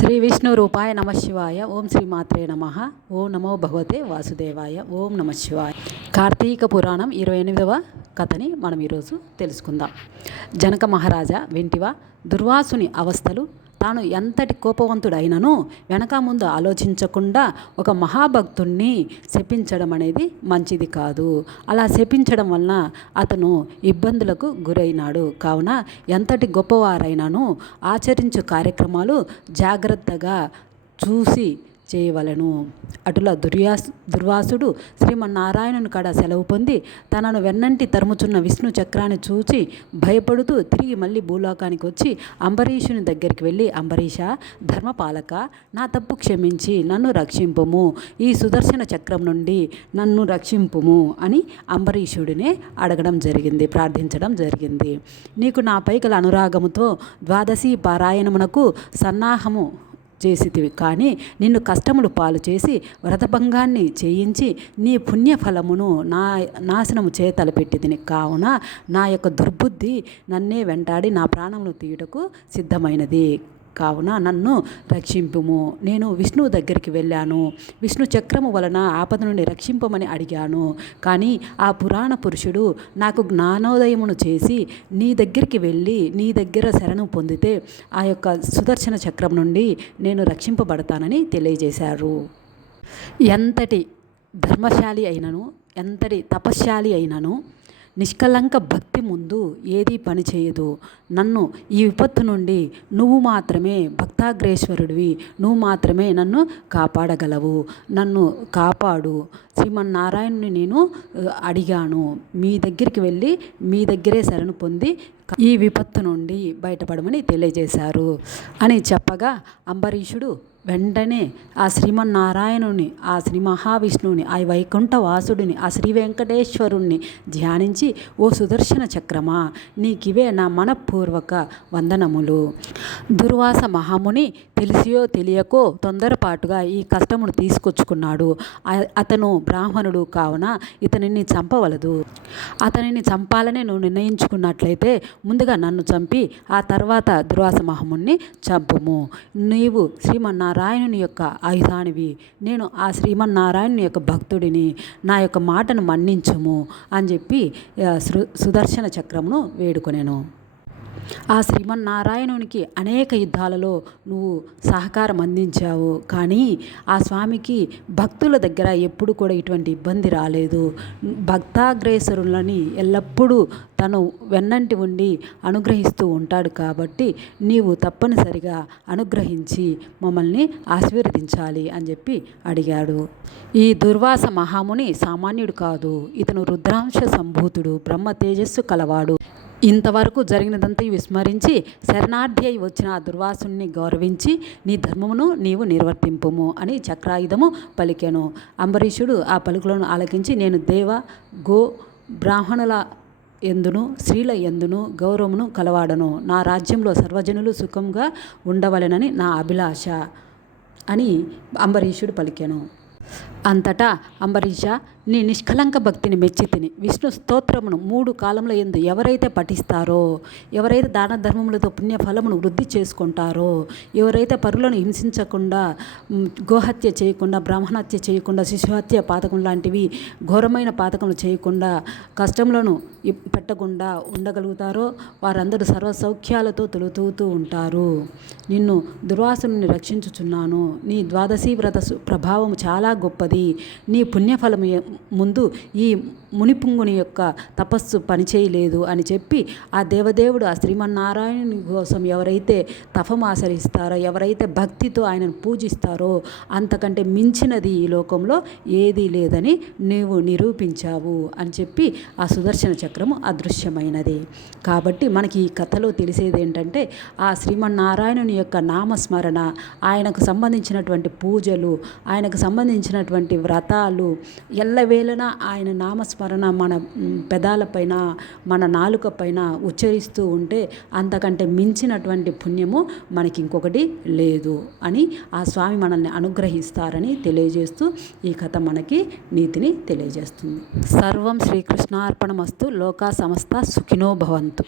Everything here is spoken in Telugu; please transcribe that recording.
శ్రీ విష్ణు రూపాయ నమ శివాయ ఓం శ్రీ మాత్రే నమ. ఓం నమో భగవతే వాసుదేవాయ ఓం నమ శివాయ. కార్తీక పురాణం ఇరవై ఎనిమిదవ కథని మనం ఈరోజు తెలుసుకుందాం. జనక మహారాజా వింటివా దుర్వాసుని అవస్థలు తాను ఎంతటి కోపవంతుడైనను వెనక ముందు ఆలోచించకుండా ఒక మహాభక్తుణ్ణి శపించడం అనేది మంచిది కాదు. అలా శపించడం వలన అతను ఇబ్బందులకు గురైనాడు. కావున ఎంతటి గొప్పవారైనను ఆచరించు కార్యక్రమాలు జాగ్రత్తగా చూసి చేయవలను. అటుల దుర్యాస్ దుర్వాసుడు శ్రీమన్నారాయణుని కాడ సెలవు పొంది తనను వెన్నంటి తరుముచున్న విష్ణు చక్రాన్ని చూచి భయపడుతూ తిరిగి మళ్ళీ భూలోకానికి వచ్చి అంబరీషుని దగ్గరికి వెళ్ళి అంబరీష ధర్మపాలక నా తప్పు క్షమించి నన్ను రక్షింపుము. ఈ సుదర్శన చక్రం నుండి నన్ను రక్షింపుము అని అంబరీషుడినే అడగడం జరిగింది ప్రార్థించడం జరిగింది. నీకు నాపై గల అనురాగముతో ద్వాదశి పారాయణమునకు సన్నాహము చేసితివి. కానీ నిన్ను కష్టములు పాలు చేసి వ్రతభంగాన్ని చేయించి నీ పుణ్యఫలమును నా నాశనము చేతలపెట్టిదిని కావున నా యొక్క దుర్బుద్ధి నన్నే వెంటాడి నా ప్రాణమును తీయుటకు సిద్ధమైనది. కావున నన్ను రక్షింపుము. నేను విష్ణువు దగ్గరికి వెళ్ళాను. విష్ణు చక్రము వలన ఆపద నుండి రక్షింపమని అడిగాను. కానీ ఆ పురాణ పురుషుడు నాకు జ్ఞానోదయమును చేసి నీ దగ్గరికి వెళ్ళి నీ దగ్గర శరణు పొందితే ఆ యొక్క సుదర్శన చక్రం నుండి నేను రక్షింపబడతానని తెలియజేశారు. ఎంతటి ధర్మశాలి అయినను ఎంతటి తపశ్శాలి అయినను నిష్కలంక భక్తి ముందు ఏదీ పనిచేయదు నన్ను ఈ విపత్తు నుండి నువ్వు మాత్రమే భక్తాగ్రేశ్వరుడివి. నువ్వు మాత్రమే నన్ను కాపాడగలవు. నన్ను కాపాడు. శ్రీమన్నారాయణుని నేను అడిగాను. మీ దగ్గరికి వెళ్ళి మీ దగ్గరే శరణు పొంది ఈ విపత్తు నుండి బయటపడమని తెలియజేశారు. అని చెప్పగా అంబరీషుడు వెంటనే ఆ శ్రీమన్నారాయణుని ఆ శ్రీ మహావిష్ణువుని ఆ వైకుంఠ వాసుడిని ఆ శ్రీ వెంకటేశ్వరుణ్ణి ధ్యానించి ఓ సుదర్శన చక్రమా నీకివే నా మనపూర్వక వందనములు. దుర్వాస మహాముని తెలిసియో తెలియకో తొందరపాటుగా ఈ కష్టమును తీసుకొచ్చుకున్నాడు. అతను బ్రాహ్మణుడు కావున ఇతనిని చంపవలదు. అతనిని చంపాలని నువ్వు నిర్ణయించుకున్నట్లయితే ముందుగా నన్ను చంపి ఆ తర్వాత దుర్వాస మహముణ్ణి చంపుము. నీవు శ్రీమన్నారాయణుని యొక్క ఆయుధానివి నేను ఆ శ్రీమన్నారాయణుని యొక్క భక్తుడిని. నా యొక్క మాటను మన్నించుము అని చెప్పి సుదర్శన చక్రమును వేడుకొనేను. ఆ శ్రీమన్నారాయణునికి అనేక యుద్ధాలలో నువ్వు సహకారం అందించావు. కానీ ఆ స్వామికి భక్తుల దగ్గర ఎప్పుడు కూడా ఇటువంటి ఇబ్బంది రాలేదు. భక్తాగ్రేసరులని ఎల్లప్పుడూ తను వెన్నంటి ఉండి అనుగ్రహిస్తూ ఉంటాడు కాబట్టి నీవు తప్పనిసరిగా అనుగ్రహించి మమ్మల్ని ఆశీర్వదించాలి అని చెప్పి అడిగాడు. ఈ దుర్వాస మహాముని సామాన్యుడు కాదు. ఇతను రుద్రాంశ సంభూతుడు బ్రహ్మ తేజస్సు కలవాడు. ఇంతవరకు జరిగినదంతా విస్మరించి శరణార్థి అయి వచ్చిన ఆ దుర్వాసుని గౌరవించి నీ ధర్మమును నీవు నిర్వర్తింపుము అని చక్రాయుధము పలికెను. అంబరీషుడు ఆ పలుకులను ఆలకించి నేను దేవ గో బ్రాహ్మణుల ఎందును స్త్రీల ఎందును గౌరవమును కలవాడను. నా రాజ్యంలో సర్వజనులు సుఖంగా ఉండవలెనని నా అభిలాష అని అంబరీషుడు పలికెను. అంతటా అంబరీష నీ నిష్కలంక భక్తిని మెచ్చి తిని. విష్ణు స్తోత్రమును మూడు కాలంలో ఎందు ఎవరైతే పఠిస్తారో ఎవరైతే దాన ధర్మములతో పుణ్య ఫలమును వృద్ధి చేసుకుంటారో ఎవరైతే పరులను హింసించకుండా గోహత్య చేయకుండా బ్రాహ్మణహత్య చేయకుండా శిశుహత్య పాతకం లాంటివి ఘోరమైన పాతకములు చేయకుండా కష్టములను పెట్టకుండా ఉండగలుగుతారో వారందరూ సర్వ సౌఖ్యాలతో తొలుతూతూ ఉంటారు. నిన్ను దుర్వాసుని రక్షించుచున్నాను. నీ ద్వాదశీ వ్రత ప్రభావం చాలా గొప్పది. నీ పుణ్యఫలము ముందు ఈ మునిపుంగుని యొక్క తపస్సు పనిచేయలేదు అని చెప్పి ఆ దేవదేవుడు ఆ శ్రీమన్నారాయణుని కోసం ఎవరైతే తపం ఆచరిస్తారో ఎవరైతే భక్తితో ఆయనను పూజిస్తారో అంతకంటే మించినది ఈ లోకంలో ఏదీ లేదని నీవు నిరూపించావు అని చెప్పి ఆ సుదర్శన చక్రము అదృశ్యమైనది. కాబట్టి మనకి ఈ కథలో తెలిసేది ఏంటంటే ఆ శ్రీమన్నారాయణుని యొక్క నామస్మరణ ఆయనకు సంబంధించినటువంటి పూజలు ఆయనకు సంబంధించిన చేసినటువంటి వ్రతాలు ఎల్లవేళన ఆయన నామస్మరణ మన పెదాలపైన మన నాలుక పైన ఉచ్చరిస్తూ ఉంటే అంతకంటే మించినటువంటి పుణ్యము మనకి ఇంకొకటి లేదు అని ఆ స్వామి మనల్ని అనుగ్రహిస్తారని తెలియజేస్తూ ఈ కథ మనకి నీతిని తెలియజేస్తుంది. సర్వం శ్రీకృష్ణార్పణమస్తు లోకా సమస్త సుఖినో భవంతు.